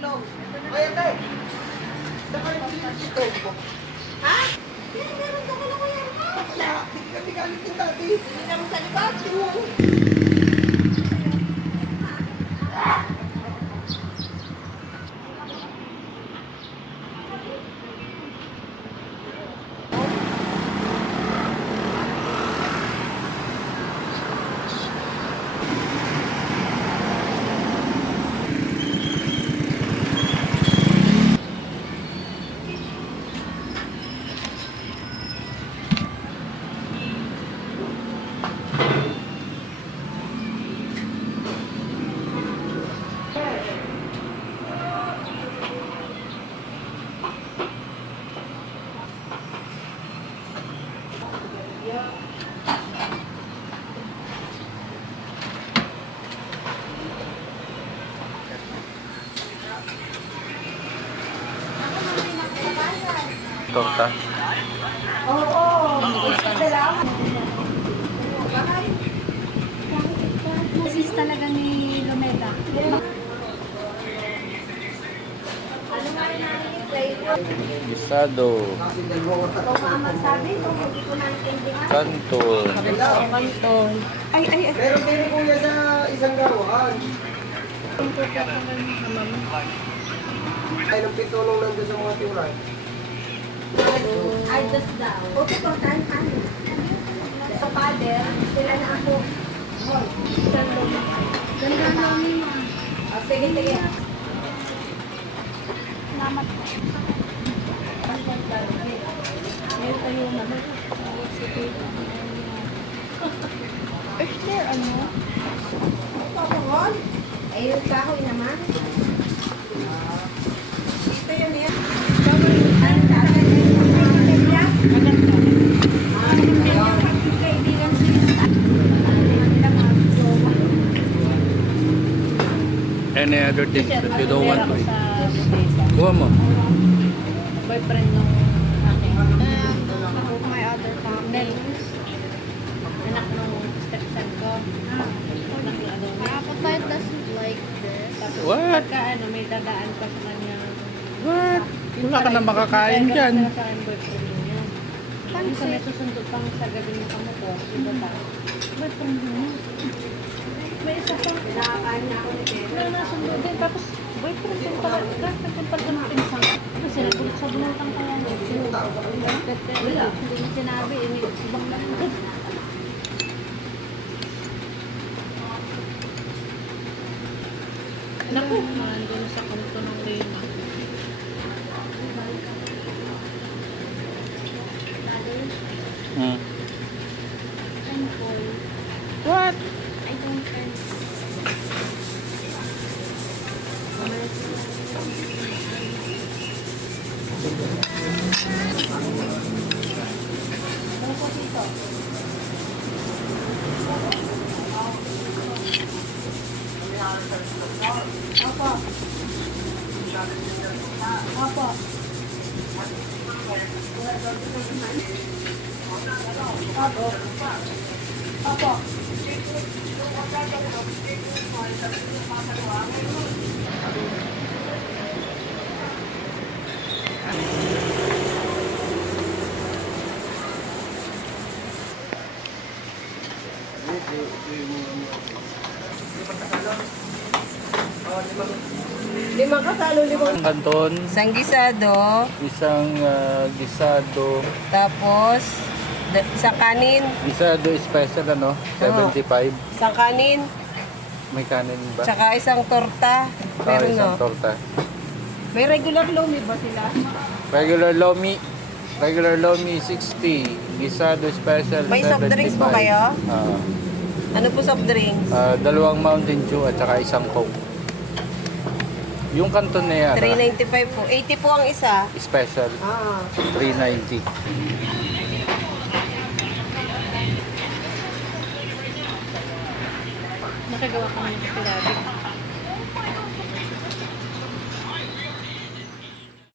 ilong. Ay, ate. Saka yung ito. Ha? Meron ka pala kuya. Wala. Hindi ka galit yung dati. Hindi naman sa likod. Torta. Oo. Salamat. Sis talaga ni Lumeda. Ano nga rin namin flavor? Gisado. Kung mama sabi, kung hindi ko naintindihan. Kanton. Kanton. Ay. Meron din kuya sa isang gawaan. Ay, nung pitulong nandun sa mga tiuran. Ay, das daw. Okay, tortahan ka. Sa father, sila na ako. Ganda namin ma. Oh, sige. Salamat po. Meron tayo naman. Is there ano? Papangol. Eh, yung kahoy naman. Dito yun yan. Ay, tatay. Any other things that you don't want to eat? Kuha mo. Boyfriend nung aking my other family. Anak nung stepson ko. Anak ng ano. Appetite doesn't like this. Tapos What? pagka ano, may dadaan pa sa kanya. What? Wala ka na makakain dyan. Sa akin boyfriend niya. Minsan may susundo pang sa gabi ng kamuko. Iba pa. Boyfriend niya. May isa pang Nakakain na ako ni Ted. na nasundo din. Tapos boyfriend din pala. Nagpapal ko ng pinsang. Kasi nagulit sa bunutang kaya niya. Wala. Hindi niya sinabi. Ibang lang. Naku, nandun sa kanto ng Reyna. Hmm. I'm full. What? I don't care. Limang kasalo, limang. Kanton. Isang gisado, Isang gisado. tapos isang kanin, Gisado special ano? 75. isang kanin, May kanin ba? tsaka isang torta. Pero Isang no, torta. may regular lomi ba sila? Regular lomi 60. Gisado special May soft drinks po 75. kayo? Ah. Ano po soft drinks? Dalawang Mountain Dew at saka isang Coke. Yung kanton na yan, 395 po. 80 po ang isa. special, Ah. 390. Nakagawa kami ng pilabi.